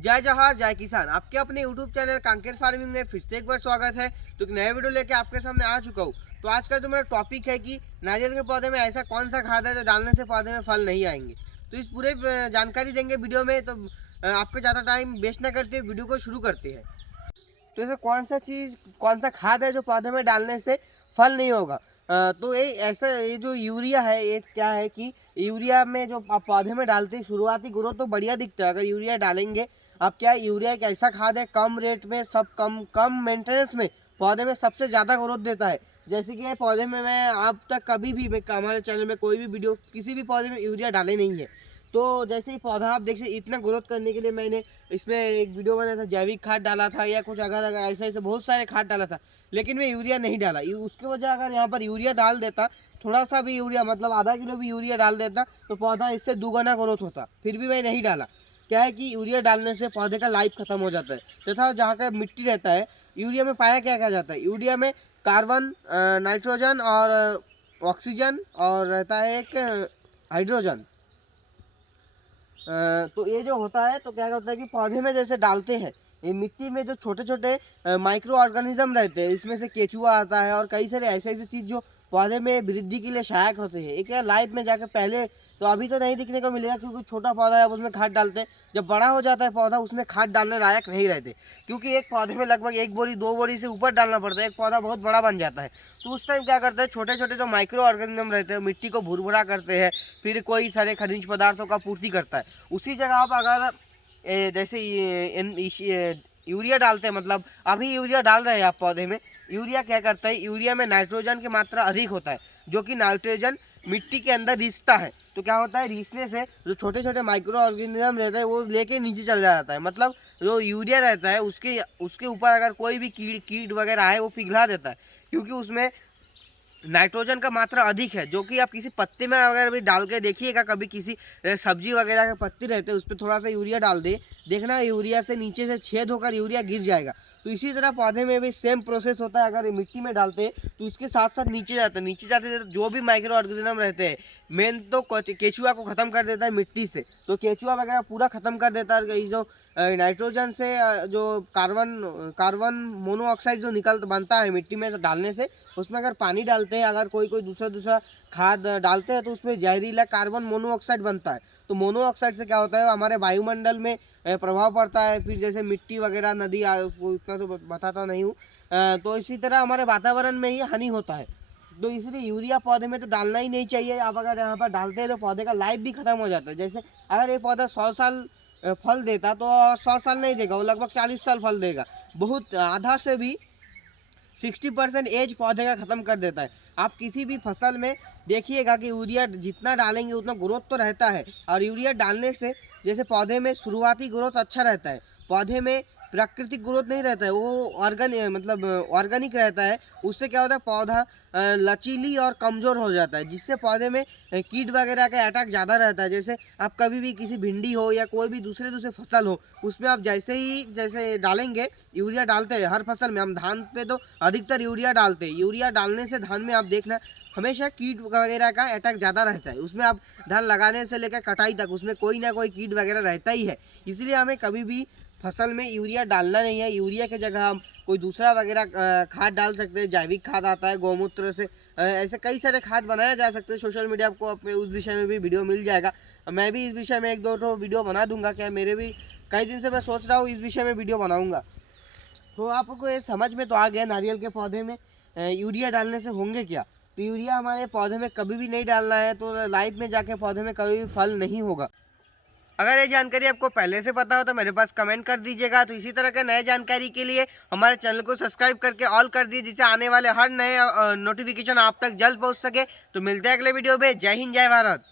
जय जवाहर जय किसान। आपके अपने यूट्यूब चैनल कांकेर फार्मिंग में फिर से एक बार स्वागत है। तो एक नया वीडियो लेके आपके सामने आ चुका हूँ। तो आज का जो मेरा टॉपिक है कि नारियल के पौधे में ऐसा कौन सा खाद है जो डालने से पौधे में फल नहीं आएंगे। तो इस पूरे जानकारी देंगे वीडियो में। तो आपको ज़्यादा टाइम वेस्ट ना करते वीडियो को शुरू करते हैं। तो ऐसा कौन सा खाद है जो पौधे में डालने से फल नहीं होगा। तो ये जो यूरिया है, ये क्या है कि यूरिया में जो आप पौधे में डालते हैं शुरुआती ग्रोथ तो बढ़िया दिखता है। अगर यूरिया डालेंगे आप, क्या यूरिया एक ऐसा खाद है कम रेट में, सब कम कम मेंटेनेंस में पौधे में सबसे ज़्यादा ग्रोथ देता है। जैसे कि ये पौधे में मैं अब तक कभी भी हमारे चैनल में कोई भी वीडियो किसी भी पौधे में यूरिया डाले नहीं है। तो जैसे ही पौधा आप देख सकते इतना ग्रोथ करने के लिए मैंने इसमें एक वीडियो बनाया था, जैविक खाद डाला था या कुछ अगर ऐसे ऐसे बहुत सारे खाद डाला था, लेकिन मैं यूरिया नहीं डाला। उसके वजह अगर यहाँ पर यूरिया डाल देता, थोड़ा सा भी यूरिया मतलब आधा किलो भी यूरिया डाल देता तो पौधा इससे दुगना ग्रोथ होता। फिर भी मैं नहीं डाला। क्या है कि यूरिया डालने से पौधे का लाइफ खत्म हो जाता है। तथा जहाँ का मिट्टी रहता है, यूरिया में पाया क्या क्या जाता है, यूरिया में कार्बन, नाइट्रोजन और ऑक्सीजन और रहता है एक हाइड्रोजन। तो ये जो होता है तो क्या होता है कि पौधे में जैसे डालते हैं, ये मिट्टी में जो छोटे छोटे माइक्रो ऑर्गेनिज्म रहते हैं, इसमें से केचुआ आता है और कई सारे ऐसे ऐसे चीज़ जो पौधे में वृद्धि के लिए सहायक होते हैं। एक लाइफ में जाकर पहले तो अभी तो नहीं दिखने को मिलेगा क्योंकि छोटा पौधा है, अब उसमें खाद डालते हैं। जब बड़ा हो जाता है पौधा उसमें खाद डालने लायक नहीं रहते, क्योंकि एक पौधे में लगभग 1 बोरी 2 बोरी से ऊपर डालना पड़ता है। एक पौधा बहुत बड़ा बन जाता है। तो उस टाइम क्या करते हैं, छोटे छोटे जो माइक्रो ऑर्गेनिज्म रहते हैं मिट्टी को भुरभुरा करते हैं, फिर कोई सारे खनिज पदार्थों का पूर्ति करता है। उसी जगह आप अगर जैसे यूरिया डालते हैं, मतलब अभी यूरिया डाल रहे हैं आप पौधे में, यूरिया क्या करता है, यूरिया में नाइट्रोजन की मात्रा अधिक होता है, जो कि नाइट्रोजन मिट्टी के अंदर रिसता है। तो क्या होता है, रिसने से जो छोटे छोटे माइक्रो ऑर्गेनिज्म रहते हैं वो लेके नीचे चल जाता है। मतलब जो यूरिया रहता है उसके उसके ऊपर अगर कोई भी कीट वगैरह है वो पिघला देता है, क्योंकि उसमें नाइट्रोजन का मात्रा अधिक है। जो कि आप किसी पत्ते में अगर भी डाल के देखिएगा, कभी किसी सब्जी वगैरह के पत्ते रहते हैं उस पर थोड़ा सा यूरिया डाल दे, देखना यूरिया से नीचे से छेद होकर यूरिया गिर जाएगा। तो इसी तरह पौधे में भी सेम प्रोसेस होता है। अगर मिट्टी में डालते हैं तो उसके साथ साथ नीचे जाते हैं, नीचे जाते जाते जो भी माइक्रो ऑर्गेनिज्म रहते हैं, मेन तो केचुआ को ख़त्म कर देता है मिट्टी से। तो केचुआ वगैरह पूरा ख़त्म कर देता है। जो नाइट्रोजन से जो कार्बन कार्बन मोनोऑक्साइड जो बनता है मिट्टी में डालने से, उसमें अगर पानी डालते हैं, अगर कोई कोई दूसरा खाद डालते हैं तो उसमें जहरीला कार्बन मोनोऑक्साइड बनता है। तो मोनोऑक्साइड से क्या होता है, हमारे वायुमंडल में प्रभाव पड़ता है। फिर जैसे मिट्टी वगैरह नदी उतना तो बताता नहीं हूँ। तो इसी तरह हमारे वातावरण में ही हानि होता है। तो इसलिए यूरिया पौधे में तो डालना ही नहीं चाहिए। आप अगर यहाँ पर डालते हैं तो पौधे का लाइफ भी खत्म हो जाता है। जैसे अगर ये पौधा 100 साल फल देता तो 100 साल नहीं देगा, वो लगभग 40 साल फल देगा। बहुत आधा से भी 60% एज पौधे का ख़त्म कर देता है। आप किसी भी फसल में देखिएगा कि यूरिया जितना डालेंगे उतना ग्रोथ तो रहता है। और यूरिया डालने से जैसे पौधे में शुरुआती ग्रोथ अच्छा रहता है, पौधे में प्राकृतिक ग्रोथ नहीं रहता है, वो ऑर्गेनिक रहता है। उससे क्या होता है, पौधा लचीली और कमज़ोर हो जाता है, जिससे पौधे में कीट वगैरह का अटैक ज़्यादा रहता है। जैसे आप कभी भी किसी भिंडी हो या कोई भी दूसरे फसल हो, उसमें आप जैसे डालेंगे, यूरिया डालते हैं हर फसल में। हम धान पे तो अधिकतर यूरिया डालते हैं। यूरिया डालने से धान में आप देखना हमेशा कीट वगैरह का अटैक ज़्यादा रहता है। उसमें आप धान लगाने से लेकर कटाई तक उसमें कोई ना कोई कीट वगैरह रहता ही है। इसलिए हमें कभी भी फसल में यूरिया डालना नहीं है। यूरिया की जगह हम कोई दूसरा वगैरह खाद डाल सकते हैं। जैविक खाद आता है गौमूत्र से, ऐसे कई सारे खाद बनाया जा सकते हैं। सोशल मीडिया आपको अपने उस विषय में भी वीडियो मिल जाएगा। मैं भी इस विषय में 1-2 वीडियो बना दूंगा। क्या मेरे भी कई दिन से मैं सोच रहा हूँ इस विषय में वीडियो बनाऊंगा। तो आपको ये समझ में तो आ गया नारियल के पौधे में यूरिया डालने से होंगे क्या। तो यूरिया हमारे पौधे में कभी भी नहीं डालना है, तो लाइफ में जाके पौधे में कभी भी फल नहीं होगा। अगर ये जानकारी आपको पहले से पता हो तो मेरे पास कमेंट कर दीजिएगा। तो इसी तरह के नए जानकारी के लिए हमारे चैनल को सब्सक्राइब करके ऑल कर दीजिए, जिससे आने वाले हर नए नोटिफिकेशन आप तक जल्द पहुंच सके। तो मिलते हैं अगले वीडियो में। जय हिंद जय भारत।